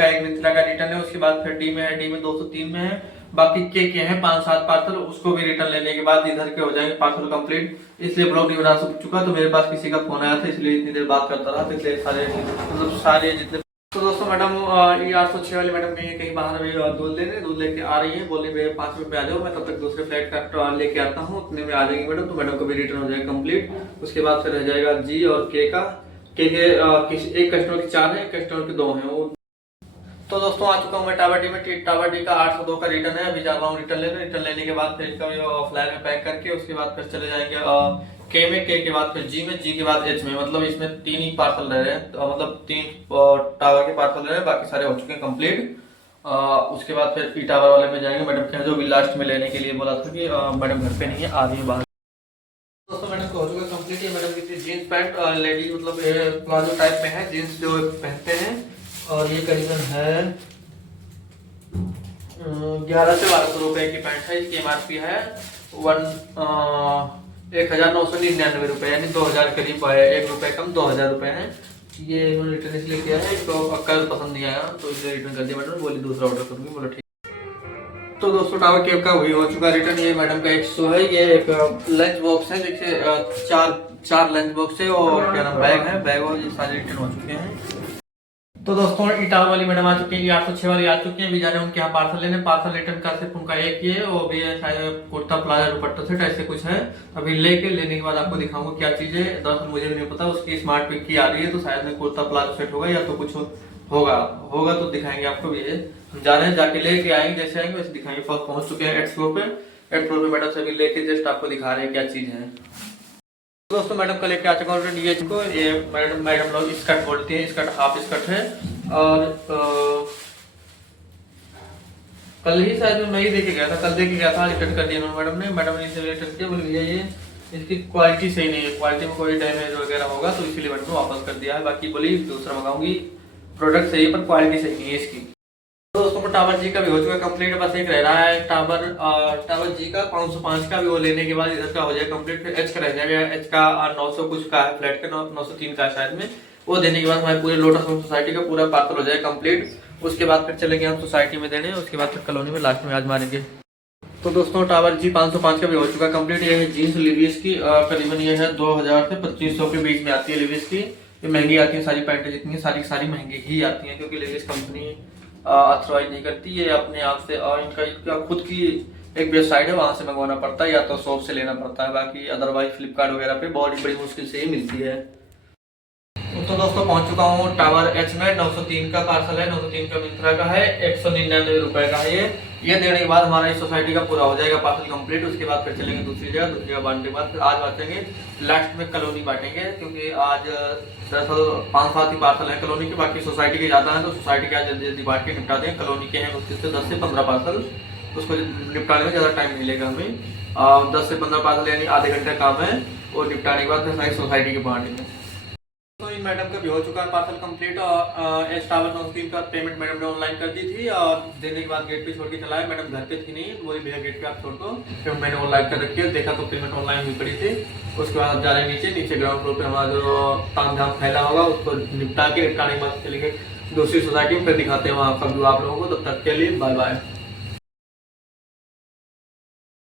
का एक मिंत्रा का रिटर्न है, उसके बाद फिर डी में है, डी में 203 में है, बाकी के हैं 5-7 पार्सल, उसको भी रिटर्न लेने के बाद इधर के हो जाएंगे पार्सल कंप्लीट। इसलिए ब्लॉग नहीं बना चुका, तो मेरे पास किसी का फोन आया था इसलिए इतनी देर बात करता रहा, तो इसलिए सारे जितने। तो दोस्तों मैडम ये 806 वाली मैडम कहीं कहीं बाहर अभी दूध लेके आ रही है, बोले भैया 5 मिनट में आ जाओ, मैं तब तक दूसरे फ्लाइट का लेके आता हूँ, उतने में आ जाएंगे मैडम। तो मैडम को भी रिटर्न हो जाएगा कंप्लीट। उसके बाद फिर रह जाएगा जी और के का। के एक कस्टमर के 4 है, एक कस्टमर के 2 हैं। तो दोस्तों आ चुका हूँ मैं टावर डी में। टावर डी का 802 का रिटर्न है, अभी जा रहा हूँ रिटर्न लेने के बाद फिर इसका ऑफलाइन में पैक करके उसके बाद फिर चले जाएंगे के में, के बाद फिर जी में, जी के बाद एच में। मतलब इसमें 3 ही पार्सल रह रहे हैं, तो मतलब 3 टावर के पार्सल रह रहे हैं, बाकी सारे हो चुके हैं कंप्लीट। उसके बाद फिर ई टावर वाले में जाएंगे। मैडम के जो भी लास्ट में लेने के लिए बोला था कि मैडम घर पे नहीं है, आ रही है बाहर। दोस्तों मैडम को हो चुका कंप्लीट। ये मैडम की जीन्स पैंट लेडीज मतलब प्लाजो टाइप में है, जीन्स जो पहनते हैं, और ये करीबन है 11 से 1200 रुपए की पैंट है। इसकी एमआरपी है 1999 रुपए, यानी 2000 करीब है, 1 रुपए कम 2000 रुपए है। ये इन्होंने रिटर्न इसलिए किया है, तो कल पसंद नहीं आया तो इसलिए रिटर्न कर दिया मैडम। बोली दूसरा ऑर्डर करूंगी, बोला ठीक। तो दोस्तों टावर केब का वही हो चुका रिटर्न। ये मैडम का एक शो है, ये एक लंच बॉक्स है, देखिए चार लंच बॉक्स है और क्या नाम बैग है, बैग और ये सारे रिटर्न हो चुके हैं। तो दोस्तों ई टावर वाली मैडम आ चुकी है, ये 806 वाली आ चुकी है। अभी जा रहे हैं उनके यहाँ पार्सल लेने। पार्सल रिटर्न का सिर्फ उनका एक ही है, वो भी है शायद कुर्ता प्लाजा दुपट्टा सेट ऐसे कुछ है। अभी लेने के बाद आपको दिखाऊंगा क्या चीज है। दरअसल मुझे भी नहीं पता, उसकी स्मार्ट पिक की आ रही है, तो शायद में कुर्ता प्लाजा सेट होगा या तो कुछ होगा तो दिखाएंगे आपको भी। हम जा रहे हैं, जाके लेके आएंगे, जैसे आएंगे वैसे दिखाएंगे। फर्स्ट पहुंच चुके हैं 8th फ्लोर पे। 8th फ्लोर पे मैडम से भी लेके जस्ट आपको दिखा रहे हैं क्या चीज है। दोस्तों मैडम का लेके आ चुका हूँ ये मैडम लोग स्कर्ट बोलती है, स्कर्ट हाफ स्कर्ट है। और कल ही शायद मैं ही देके गया था, रिटर्न कर दिया मैडम ने इसे रिटर्न किया। बोल भैया ये इसकी क्वालिटी सही नहीं है, क्वालिटी में कोई डैमेज वगैरह होगा, तो इसीलिए मैंने वापस कर दिया है। बाकी बोली दूसरा मंगाऊंगी, प्रोडक्ट सही है पर क्वालिटी सही नहीं है इसकी। तो दोस्तों टावर जी का भी हो चुका कंप्लीट, बस एक रह रहा है टावर जी का 505 का भी, वो लेने के बाद इधर का हो जाएगा कंप्लीट। फिर एच का रह जाएगा, एच का 900 कुछ का है, फ्लैट का 903 का शायद में। वो देने के बाद हमारे पूरे लोटस होम सोसाइटी का पूरा पार्सल हो जाएगा कंप्लीट। उसके बाद फिर चलेंगे हम सोसाइटी में देने, उसके बाद फिर कॉलोनी में लास्ट में आज मारेंगे। तो दोस्तों टावर जी 505 का भी हो चुका कंप्लीट। ये है जीन्स लिविस की, करीबन ये है 2000 से 2500 के बीच में आती है लिविस की। ये महंगी आती है, सारी पैंटें जितनी सारी महंगी ही आती है, क्योंकि लिविस कंपनी अथॉराइज नहीं करती है अपने आप से, और इनका खुद की एक वेबसाइट है, वहां से मंगवाना पड़ता है या तो शॉप से लेना पड़ता है। बाकी अदरवाइज फ्लिपकार्ट वगैरह पे बहुत बड़ी मुश्किल से ही मिलती है। तो दोस्तों पहुंच चुका हूँ टावर एच में। 903 का पार्सल है, 903 का मिंत्रा का है, 199 रुपए का है। ये देने के बाद हमारा इस सोसाइटी का पूरा हो जाएगा पार्सल कंप्लीट। उसके बाद फिर चलेंगे दूसरी जगह बांटने के बाद फिर आज बांटेंगे लास्ट में कॉलोनी बांटेंगे, क्योंकि आज दरअसल 5-7 ही पार्सल है कॉलोनी के, बाकी सोसाइटी के जाता है, तो सोसाइटी के आज जल्दी बांट के निपटा देंगे। कॉलोनी के हैं मुश्किल से 10 से 15 पार्सल, उसको निपटाने में ज्यादा टाइम नहीं लेगा हमें। 10 से 15 पार्सल यानी आधे घंटे काम है, और निपटाने के बाद फिर सारी सोसाइटी के बांटेंगे। तो इन मैडम का भी हो चुका है पार्सल कंप्लीट, और एच टावर 903 का पेमेंट मैडम ने ऑनलाइन कर दी थी, और देने के बाद गेट पे छोड़ के चला है। मैडम घर पे थी नहीं, तो बोली भैया गेट पे आप छोड़ दो। फिर मैंने ऑनलाइन कर रखी है, देखा तो पेमेंट ऑनलाइन हुई पड़ी थी। उसके बाद अब जा रहे हैं नीचे ग्राउंड फ्लोर पे हमारा जो ताम झाम फैला होगा उसको निपटाने के बाद चलेंगे दूसरी सोसाइटी में, फिर दिखाते हैं वहाँ का व्यू आप लोगों को। तब तक के लिए बाय बाय।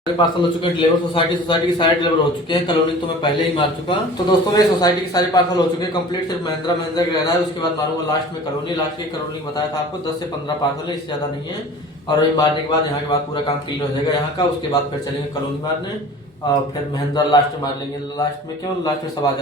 पार्सल हो चुके हैं डिलीवर, सोसाइटी के सारे डिलीवर हो चुके हैं। कॉलोनी तो मैं पहले ही मार चुका। तो दोस्तों मेरे सोसाइटी के सारे पार्सल हो चुके हैं कंप्लीट, सिर्फ महिंद्रा के रह रहा है। उसके बाद मारूंगा लास्ट में कॉलोनी। लास्ट की कॉलोनी बताया था आपको 10 से 15 पार्सल है, इससे ज्यादा नहीं है। और वही मारने के बाद यहाँ के बाद पूरा काम क्लियर हो जाएगा यहाँ का। उसके बाद फिर चलेंगे कॉलोनी मारने, और फिर महिंद्रा लास्ट में मार लेंगे। लास्ट में क्यों, लास्ट में सब आ जाएगा।